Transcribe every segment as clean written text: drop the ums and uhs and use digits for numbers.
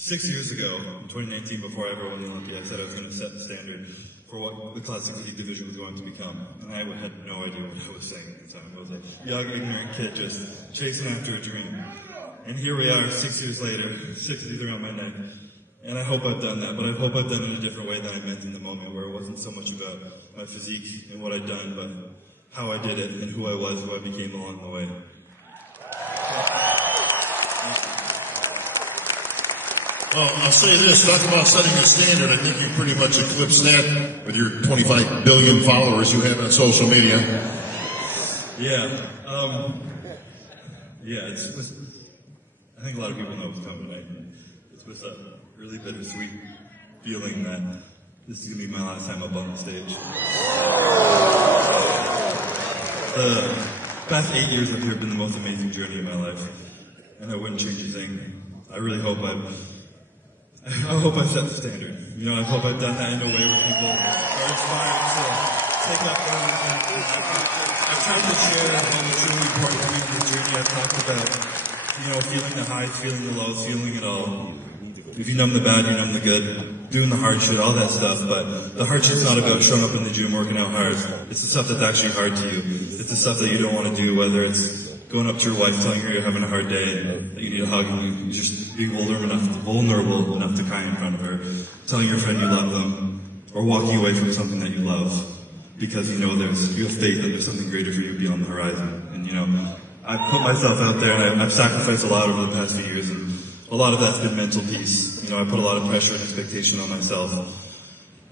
6 years ago, in 2019, before I ever won the Olympia, I said I was going to set the standard for what the Classic League division was going to become. And I had no idea what I was saying at the time. I was a young, ignorant kid just chasing after a dream. And here we are, 6 years later, 6 of these around my neck. And I hope I've done that, but I hope I've done it in a different way than I meant in the moment, where it wasn't so much about my physique and what I'd done, but how I did it and who I was, who I became along the way. Well, I'll say this, talk about setting a standard. I think you pretty much eclipsed that with your 25 billion followers you have on social media. Yeah. It's with, I think a lot of people know what's coming. It's with a really bittersweet feeling that this is going to be my last time up on the stage. The past 8 years up here have been the most amazing journey of my life, and I wouldn't change a thing. I really hope I hope I set the standard. You know, I hope I've done that in a way where people are inspired to take up running. I've tried to share all the truly important things in the journey. I've talked about, you know, feeling the highs, feeling the lows, feeling it all. If you numb the bad, you numb the good. Doing the hard shit, all that stuff. But the hard shit's not about showing up in the gym, working out hard. It's the stuff that's actually hard to you. It's the stuff that you don't want to do, whether it's going up to your wife, telling her you're having a hard day, that you need a hug, and you just being vulnerable enough to cry in front of her, telling your friend you love them, or walking away from something that you love, because you know you have faith that there's something greater for you beyond the horizon. And you know, I've put myself out there, and I've sacrificed a lot over the past few years, and a lot of that's been mental peace. You know, I put a lot of pressure and expectation on myself,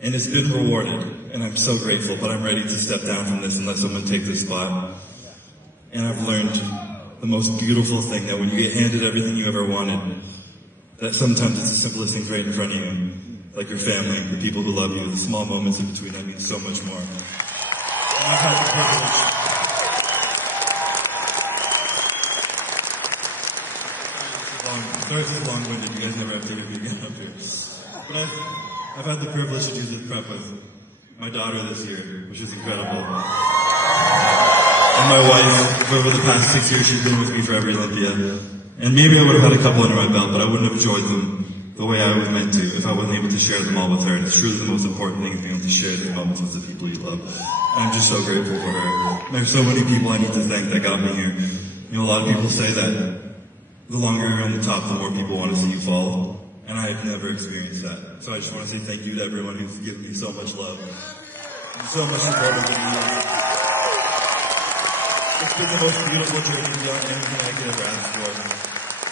and it's been rewarded, and I'm so grateful, but I'm ready to step down from this and let someone take this spot. And I've learned the most beautiful thing, that when you get handed everything you ever wanted, that sometimes it's the simplest things right in front of you, like your family, the people who love you, the small moments in between, that mean so much more. And I've had the privilege. Sorry if it's long-winded, you guys never have to hear me again up here. But I've had the privilege to do this prep with my daughter this year, which is incredible. And my wife, over the past 6 years, she's been with me for every Olympia. And maybe I would have had a couple under my belt, but I wouldn't have enjoyed them the way I was meant to if I wasn't able to share them all with her. And it's truly the most important thing, is being able to share these moments with the people you love. And I'm just so grateful for her. There's so many people I need to thank that got me here. You know, a lot of people say that the longer you're on the top, the more people want to see you fall. And I've never experienced that. So I just want to say thank you to everyone who's given me so much love. And so much support over the years. It's been the most beautiful journey beyond anything I could ever ask for.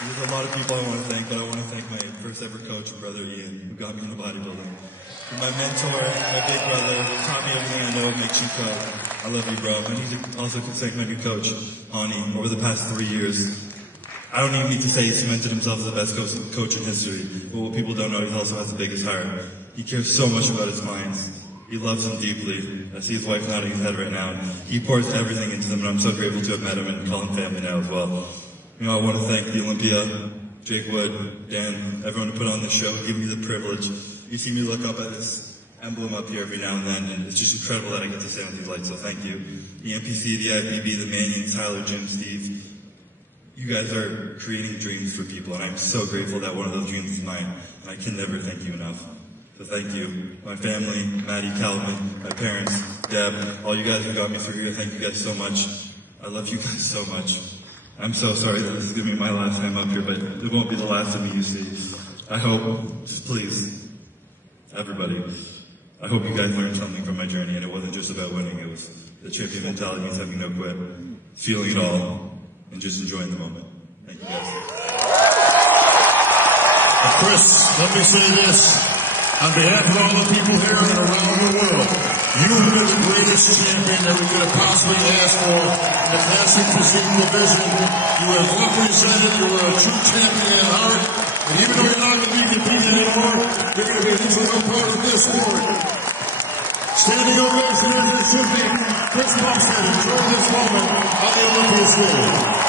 There's a lot of people I want to thank, but I want to thank my first ever coach, brother Ian, who got me into bodybuilding. And my mentor, my big brother, who taught me everything I know, makes you proud. I love you, bro. I need to also thank my new coach, Ani, over the past 3 years. I don't even need to say he cemented himself as the best coach in history, but what people don't know, he also has the biggest heart. He cares so much about his clients. He loves them deeply. I see his wife nodding his head right now. He pours everything into them, and I'm so grateful to have met him and call him family now as well. You know, I want to thank the Olympia, Jake Wood, Dan, everyone who put on this show, giving me the privilege. You see me look up at this emblem up here every now and then, and it's just incredible that I get to stand with these lights, so thank you. The NPC, the IPB, the Manions, Tyler, Jim, Steve. You guys are creating dreams for people, and I'm so grateful that one of those dreams is mine, and I can never thank you enough. So thank you. My family, Maddie, Calvin, my parents, Deb, all you guys who got me through here, thank you guys so much. I love you guys so much. I'm so sorry that this is going to be my last time up here, but it won't be the last of me you see. I hope, just please, everybody, I hope you guys learned something from my journey, and it wasn't just about winning. It was the champion mentality, it's having no quit, feeling it all, and just enjoying the moment. Thank you guys. Chris, let me say this. On behalf of all the people here and around the world, you've been the greatest champion that we could have possibly asked for in the classic physique division. You have represented, you were a true champion at heart, and even though you're not going to be competing anymore, you're going to be an integral part of this sport. Standing ovation as it should be, Chris Bumstead, enjoy this moment on the Olympia stage.